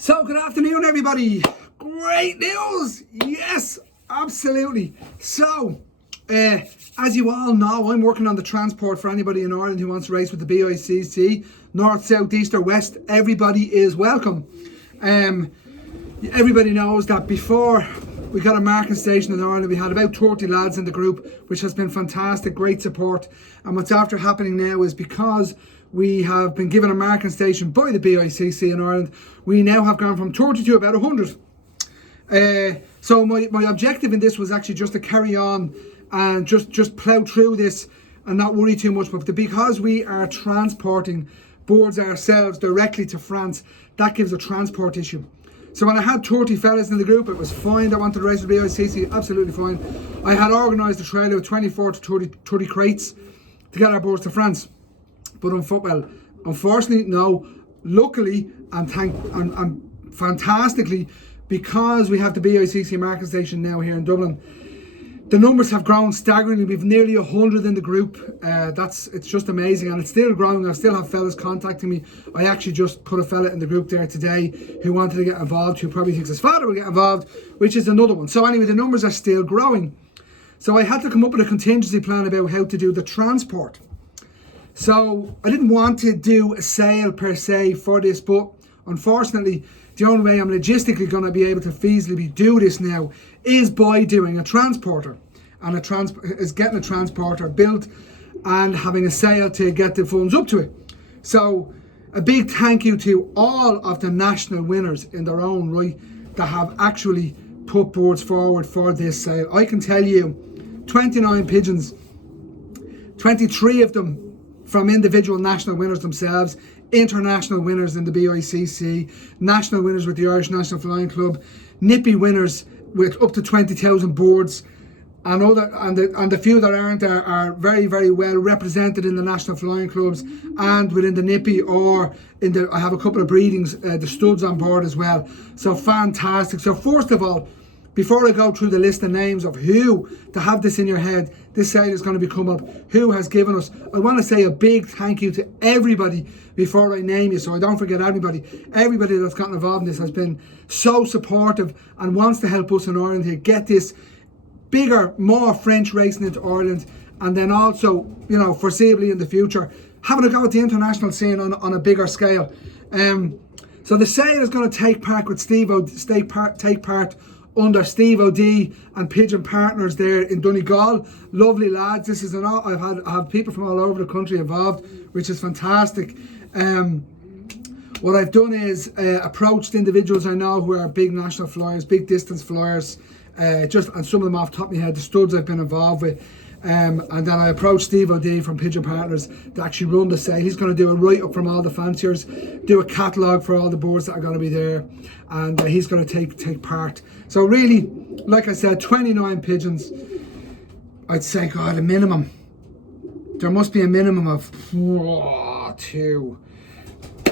So good afternoon everybody, great news, yes, absolutely. So as you all know, I'm working on the transport for anybody in Ireland who wants to race with the BICC, north, south, east or west. Everybody is welcome. Everybody knows that before we got a marking station in Ireland, we had about 30 lads in the group, which has been fantastic, great support. And what's after happening now is because we have been given a marking station by the BICC in Ireland, we now have gone from 30 to about 100. So my objective in this was actually just to carry on and just plough through this and not worry too much. But because we are transporting boards ourselves directly to France, that gives a transport issue. So when I had 30 fellas in the group, it was fine. I wanted to race with BICC, absolutely fine. I had organised a trailer with 24 to 30 crates to get our boards to France. But unfortunately, no. Luckily and fantastically, because we have the BICC market station now here in Dublin, the numbers have grown staggeringly. We've nearly 100 in the group. It's just amazing, and it's still growing. I still have fellas contacting me. I actually just put a fella in the group there today who wanted to get involved, who probably thinks his father will get involved, which is another one. So anyway, the numbers are still growing. So I had to come up with a contingency plan about how to do the transport. So I didn't want to do a sale per se for this, but unfortunately, the only way I'm logistically going to be able to feasibly do this now is by doing a transporter, and getting a transporter built and having a sale to get the funds up to it. So a big thank you to all of the national winners in their own right that have actually put boards forward for this sale. I can tell you 29 pigeons, 23 of them from individual national winners themselves, international winners in the BICC, national winners with the Irish National Flying Club, nippy winners with up to 20,000 boards, and the few that aren't are very, very well represented in the national flying clubs and within the nippy, or I have a couple of breedings, the studs on board as well. So fantastic. So first of all, before I go through the list of names of who, to have this in your head, this sale is going to be come up, who has given us, I want to say a big thank you to everybody before I name you, so I don't forget anybody. Everybody that's gotten involved in this has been so supportive and wants to help us in Ireland to get this bigger, more French racing into Ireland, and then also, you know, foreseeably in the future, having a go at the international scene on a bigger scale. So the sale is going to take part with under Steve O'D and Pigeon Partners there in Donegal. Lovely lads. This is I have people from all over the country involved, which is fantastic. What I've done is approached individuals I know who are big national flyers, big distance flyers, and some of them off the top of my head, the studs I've been involved with. And then I approached Steve O'D from Pigeon Partners to actually run the sale. He's going to do a write-up from all the fanciers, do a catalogue for all the boards that are going to be there, and he's going to take part. So really, like I said, 29 pigeons. I'd say, God, a minimum. There must be a minimum of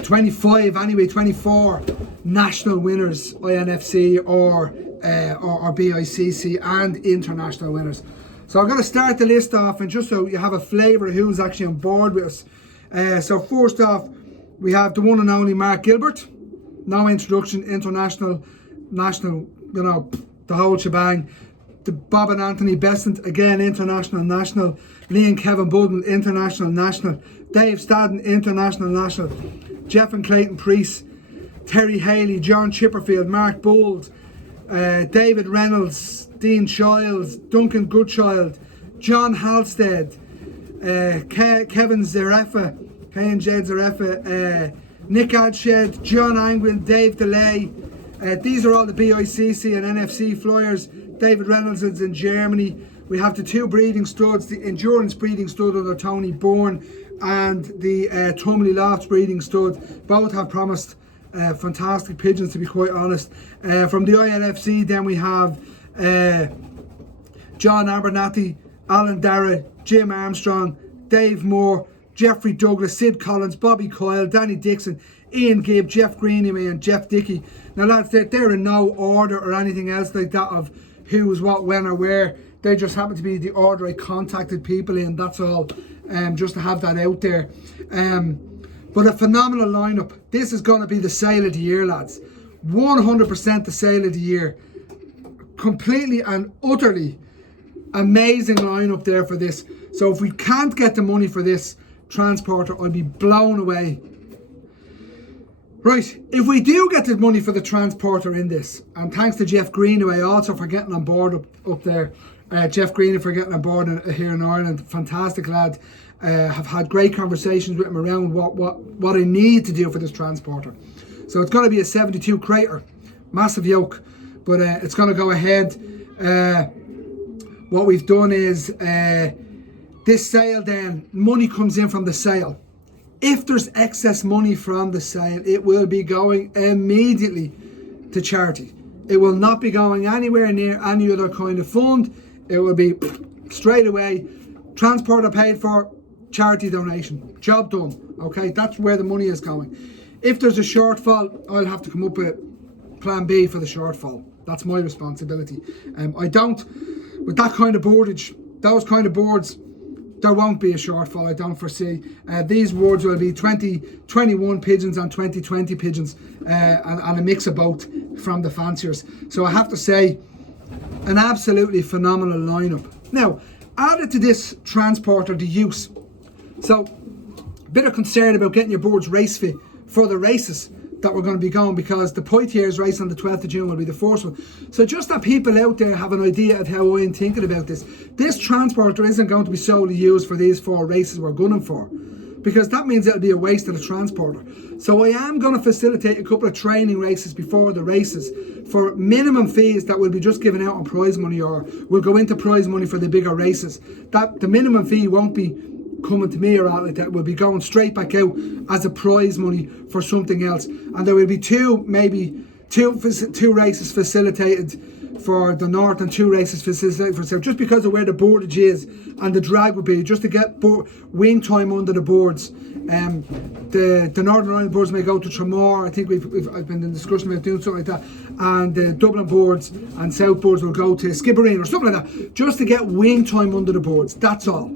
25 anyway, 24 national winners, INFC or BICC, and international winners. So I'm going to start the list off, and just so you have a flavour of who's actually on board with us. So first off, we have the one and only Mark Gilbert. No introduction, international, national, you know, the whole shebang. The Bob and Anthony Besant, again, international, national. Lee and Kevin Budden, international, national. Dave Stadden, international, national. Jeff and Clayton Priest. Terry Haley, John Chipperfield, Mark Bould, David Reynolds, Dean Childs, Duncan Goodchild, John Halstead, Kevin Zarefa, K&J Zarefa, Nick Adshed, John Angwin, Dave DeLay. These are all the BICC and NFC flyers. David Reynolds is in Germany. We have the two breeding studs, the endurance breeding stud under Tony Bourne and the Tumley Lofts breeding stud. Both have promised fantastic pigeons, to be quite honest. From the INFC, then we have John Abernathy, Alan Darragh, Jim Armstrong, Dave Moore, Jeffrey Douglas, Sid Collins, Bobby Coyle, Danny Dixon, Ian Gibb, Jeff Greenaway and Jeff Dickey. Now lads, they're in no order or anything else like that of who's what, when or where. They just happen to be the order I contacted people in, that's all. Just to have that out there. But a phenomenal lineup. This is going to be the sale of the year, lads. 100% the sale of the year. Completely and utterly amazing lineup there for this. So if we can't get the money for this transporter, I'll be blown away. Right, if we do get the money for the transporter in this, and thanks to Jeff Greenaway also for getting on board up there, Jeff Greenaway for getting on board here in Ireland, fantastic lad. Have had great conversations with him around what I need to do for this transporter. So it's going to be a 72 crater, massive yoke, but it's going to go ahead. What we've done is this sale, then money comes in from the sale. If there's excess money from the sale, it will be going immediately to charity. It will not be going anywhere near any other kind of fund. It will be straight away, transporter paid for, charity donation, job done. Okay, that's where the money is going. If there's a shortfall, I'll have to come up with plan B for the shortfall. That's my responsibility. I don't, with that kind of boardage, those kind of boards, there won't be a shortfall, I don't foresee. These boards will be 2021 pigeons and 2020 pigeons, and a mix of both from the fanciers. So I have to say, an absolutely phenomenal lineup. Now, added to this transporter, the use. So, a bit of concern about getting your boards race fit for the races that we're going to be going, because the Poitiers race on the 12th of June will be the first one. So just that people out there have an idea of how I'm thinking about this. This transporter isn't going to be solely used for these 4 races we're gunning for, because that means it'll be a waste of the transporter. So I am going to facilitate a couple of training races before the races for minimum fees that will be just given out on prize money, or will go into prize money for the bigger races. That the minimum fee won't be coming to me or out like that, will be going straight back out as a prize money for something else. And there will be two races facilitated for the north and 2 races facilitated for the south, just because of where the boardage is and the drag will be, just to get wing time under the boards. The Northern Ireland boards may go to Tramore. I think I've been in discussion about doing something like that, and the Dublin boards and South boards will go to Skibbereen or something like that, just to get wing time under the boards. That's all,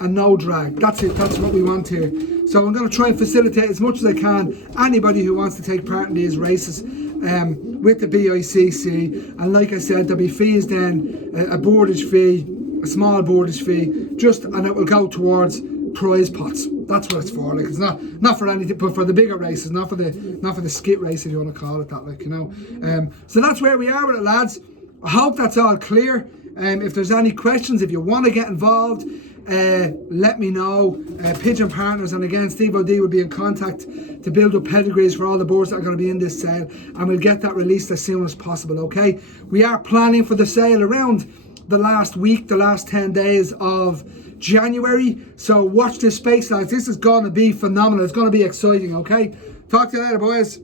and no drag. That's it. That's what we want here. So I'm going to try and facilitate as much as I can anybody who wants to take part in these races with the BICC. And like I said, there'll be fees then, a boardage fee, a small boardage fee, and it will go towards prize pots. That's what it's for. Like, it's not for anything, but for the bigger races, not for the skit race, if you want to call it that. Like, you know. So that's where we are with it, lads. I hope that's all clear. If there's any questions, if you want to get involved, let me know. Pigeon Partners, and again, Steve O'D will be in contact to build up pedigrees for all the boards that are going to be in this sale, and we'll get that released as soon as possible. Okay, we are planning for the sale around the last week, the last 10 days of January. So watch this space, lads. This is going to be phenomenal. It's going to be exciting. Okay, talk to you later, boys.